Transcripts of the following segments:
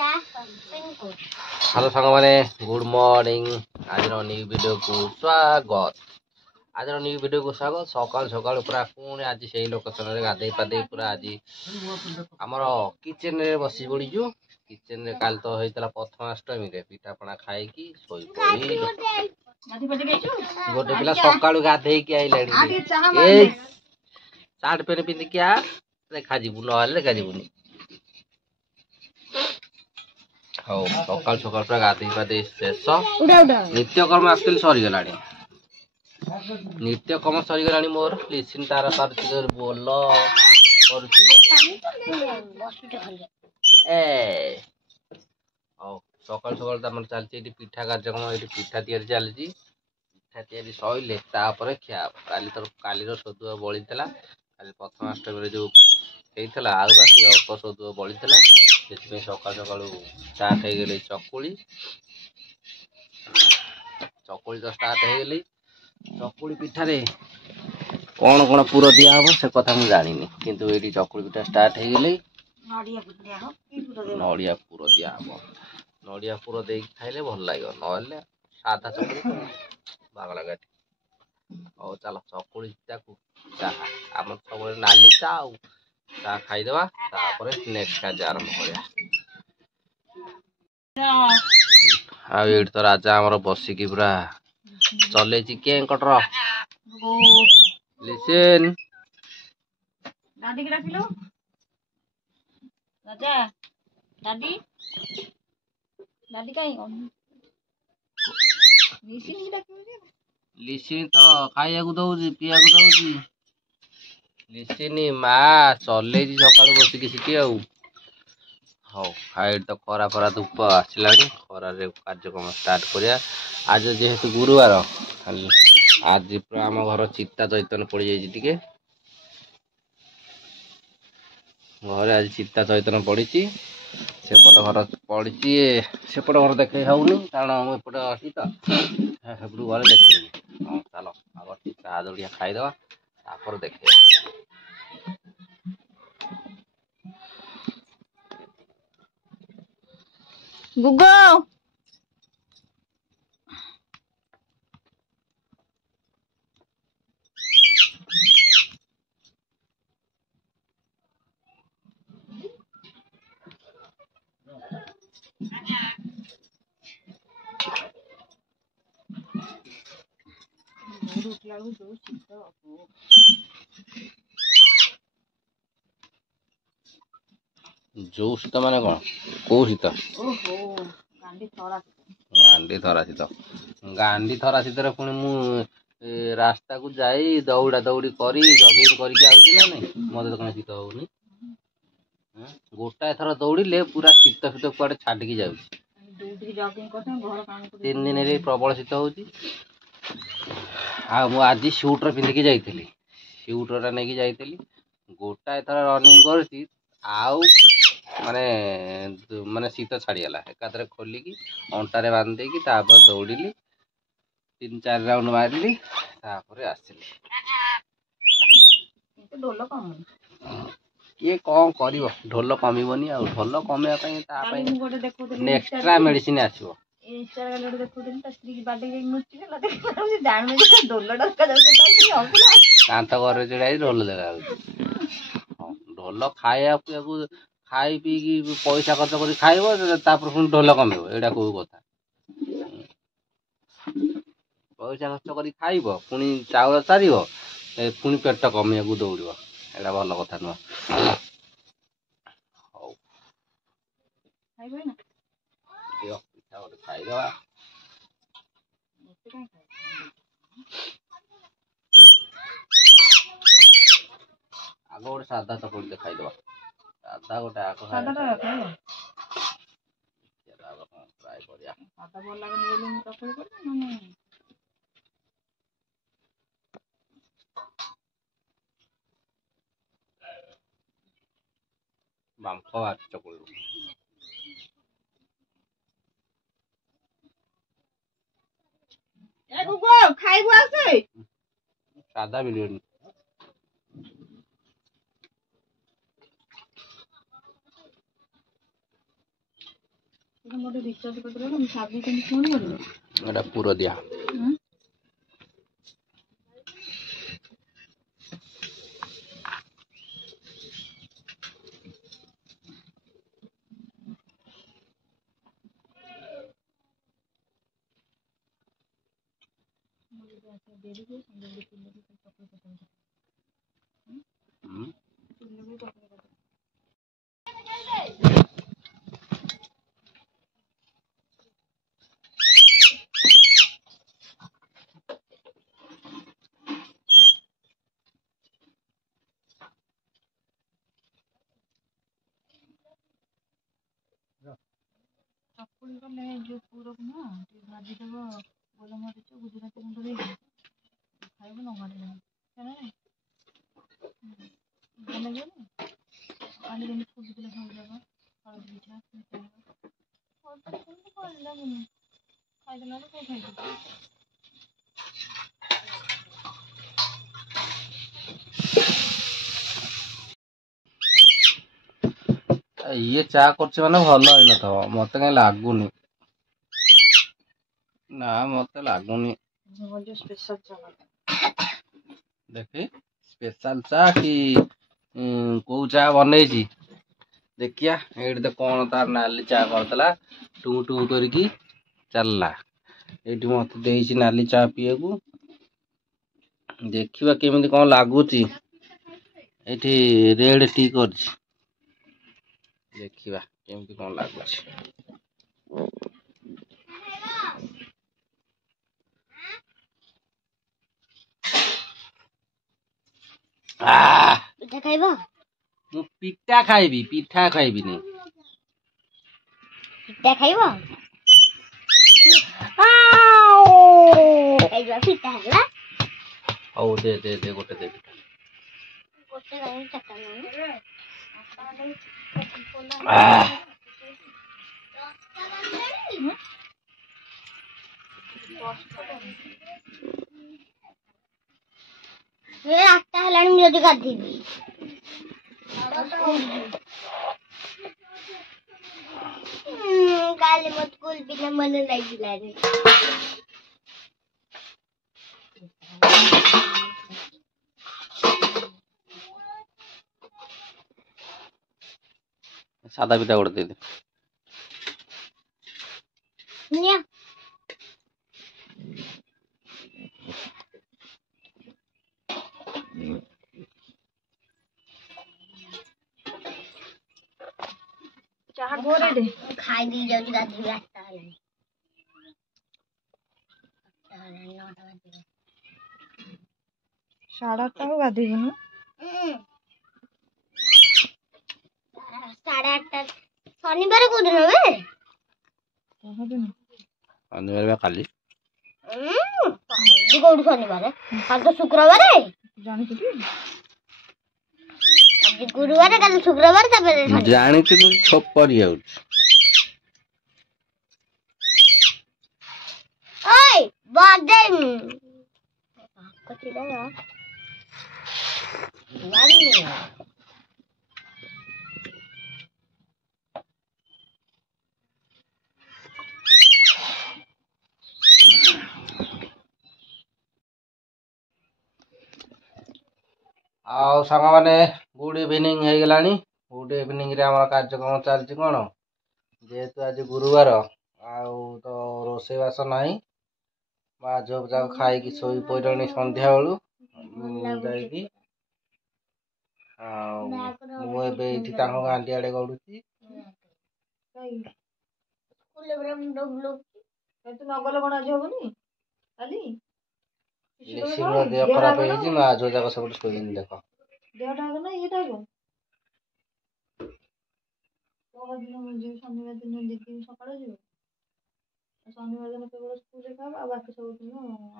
Hello सांग मैंने good morning आज न्यू वीडियो को स्वागत आज न्यू वीडियो को स्वागत सकाल सकाल पूरा पुणी आज से लोकेशन रे गाधे पाधे पूरा आज आमर किचेन रे बसी पड़ीचु किचेन रे काल तो होइतला प्रथमाष्टमी रे पिठा पଣା खाइकी सोई पड़ी गोटे पिला सकाल गाधे की आइलाडी ए सार्ट पेन पिंधि के आ देखा जीवु नहले देखा जीवुनी हौ सकाल सकाल पूरा गाधे पाधे शेष नित्यकर्म एक्चुअली सरी गलानी नित्यकर्म सरी गलानी मोर लिसिन तार तार बोल ए हौ सकाल सकाल तमन चलती पिठा कार्यक्रम ये पिठा तैयारी चलती पिठा तैयारी सइले तापर खिया काली सदुआ बड़ी काली प्रथमाष्टमी जो होता आउ बाकी अल्प सदुआ बड़ी से सकाल सकाल स्टार्ट हो गई चकुली चकुली तो स्टार्ट हो गई चकुली पिठारे कौन कौन पुर दिया हम से कथा मुझे जानी किंतु ये चकुली पिठा स्टार्ट हो गई नड़िया पुर दिया हम नड़िया पुर दे खाइले भल लगे ना साधा चकुली बाग लगे और चल चकुली चाह आम सब नाली चा चा खाईदे नेक्स्ट कार्य आरंभ कर ये तो राजा आमर बसिकी पूरा चल के कटर लिसन दादी की डाकिलो राजा दादी दादी कहीं लिसिन तो खाइया दौजी पीया दौजी लिसिन माँ चल सकाल बसिकी सीटी हौ हाई तो खरा फरा धूप आसला खरार कार्यक्रम स्टार्ट करिया आज जेहेतु गुरुवार आज पूरा आम घर चित्ता चैतन्य पड़ जाइए घर आज चित्ता चैतन्य पड़ी सेपट घर पड़ी सेपट घर देखे होनी कारण एपटे अच्छी तो सेपटू घर देखे हाँ चल आग चाह दड़िया खाईदे देखे गुगो जो शीत माने कौन कौ शीत गांडी थरा शीत गांडी थरा शीत पुणी मु रास्ता को जाई दौड़ा दौड़ी करी जगिंग करके आउची ना नहीं मत तो कौन शीत होनी गोटाए थर दौड़िले पूरा शीत फीत कुआडे छाड़िकी जाउची 3 दिन रे प्रबल शीत होची आ मु आज शूटर पिंधिकी जाइଥିଲି शूटर नहीं जाइଥିଲି गोटाए थर रनिंग करती आउ माने माने शीत छाड़ीगला एकाथरे खोलिकी अंटारे बांध देकी दौड़िली 3-4 राउंड मारिली आसली किए कौन कर ढोल कमिबनी आ ढोल कमेवाई एक्सट्रा मेडिसिन आसो कांत घर चढ़ाई ढोल देखा ढोल खाया पीया खाई पी पैसा खर्च कर खाइब पुणी ढोल कमेब एटा कौ कथा पैसा खर्च कर खाइब पुणी चाउल चार पुणी पेट कमिया दौड़ एटा भल कथा नुह पिठा गोटे खाईदे आग गोटे साधा चकुली खाईदे साधा गोटे आग ट्राए कर बांफ चकुली साधा वीडियो मोटे रिचार्ज करते हम साबी के फोन कर एटा पूरा दिया देरी को संदर्भ के लिए कपड़े पसंद चप्पल को ले जो पूरा को ना भाजी देव गोल मरीच गुजराती गुंड दे खाइब न मारे भल लगे पानी दिन फुल दिले सब जगह हल्दी मिठा भल लगुनि खाइदेला तो खाइदे ये चा करछे माने भल होई न तो मते कहीं लागुनी ना मते लागुनी जो स्पेशल चावल देखी स्पेशल चा कि को चा बनेची देखिया एठी तो कोन तार नाली चा करतला टू टू करकी चलला एठी मते देइची नाली चा पिए को देखिबा केमिति कोन लागुची एठी रेड टी करछि देखिबा केमिति कोन लागुछि पिठा खाइबो मु पिठा खाइबी नहीं पिठा खाइबो खाइबो पिठा हला औ दे गोटे दे गोटे नहीं चक्का नहीं ये आटा हलानी मुझे गाधी भी काले मत स्कूल बिना मन नहीं दिलाने सादा पिठा गोटे दे निया चाह गोरे दे खाई दी जाऊ गाधी रास्ता हलानी 8:30 को गाधेबु न 8:30 शनिवार को दिन बे शनिवार बा काली कोड शनिवार कल तो शुक्रवार है जानि छी आज गुरुवार कल शुक्रवार तबे जानि छी तो छप पर जाउ ओए बर्थडे कथि ला वाली आउ सांग माने गुड इवनिंग हो गलानी गुड इवनिंग रे हमर कार्यक्रम चलछि कोन जेहेतु आज गुरुवार आउ तो रोसे बास नाही मा जब जाक खाई कि सोई पइरणी संध्या बेलू जाईकी मु एबे इठी तांको गांडी आडे गडुची स्कूल रे मुंडो ब्लॉक तू नगले कोन आज होबनी खाली लिसिनो देह खराब होईची मा जो जाक सब सोईन देखो देहटा ना एटा को तो दिन जो शनिवार दिन देखि सकाळ जो शनिवार दिन केवल स्कूल रे खाब आ बाकी सब दिन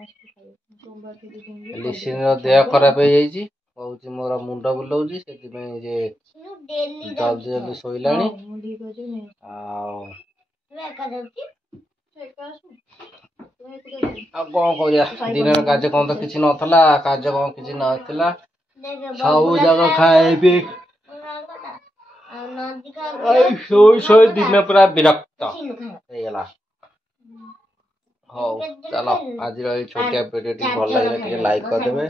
आस्ते खाब सोमवार के दिन लिसिनो देह खराब होईची कहूची मोर मुंडो बुलाउची सेति में जे जल्दी जल्दी सोइलानी मुंडी को जे ने आ मैं का देती सेका सु कौन करिया दिन कार्य कौन तो किसी नथला कार्य कौन किसी नथला सब जगह खाए भी सोई दिन पूरा विरक्त ତ ହେଇଗଲା। ହଉ ଚାଲ ଆଜିର ଏଇ ଛୋଟିଆ ଭିଡ଼ିଓଟି ଭଲ ଲାଗିଲେ ଟିକେ ଲାଇକ୍ କରିଦେବେ,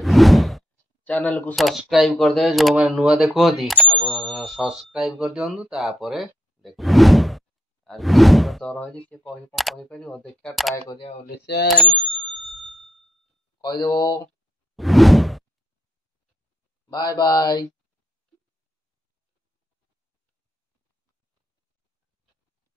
ଚ୍ୟାନେଲକୁ ସବସ୍କ୍ରାଇବ୍ କରିଦେବେ। ଯେଉଁମାନେ ନୂଆ ଦେଖୁଛନ୍ତି ଆଗ ସବସ୍କ୍ରାଇବ୍ କରିଦିଅନ୍ତୁ, ତାପରେ ଦେଖନ୍ତୁ। ଆଜି ଦର ହେଇଛି କିଏ କହି କ'ଣ କହିପାରିବ, ଦେଖିବା ଟ୍ରାଏ କରିବା। ଲିସେନ୍ କହିଦେବ। Bye bye.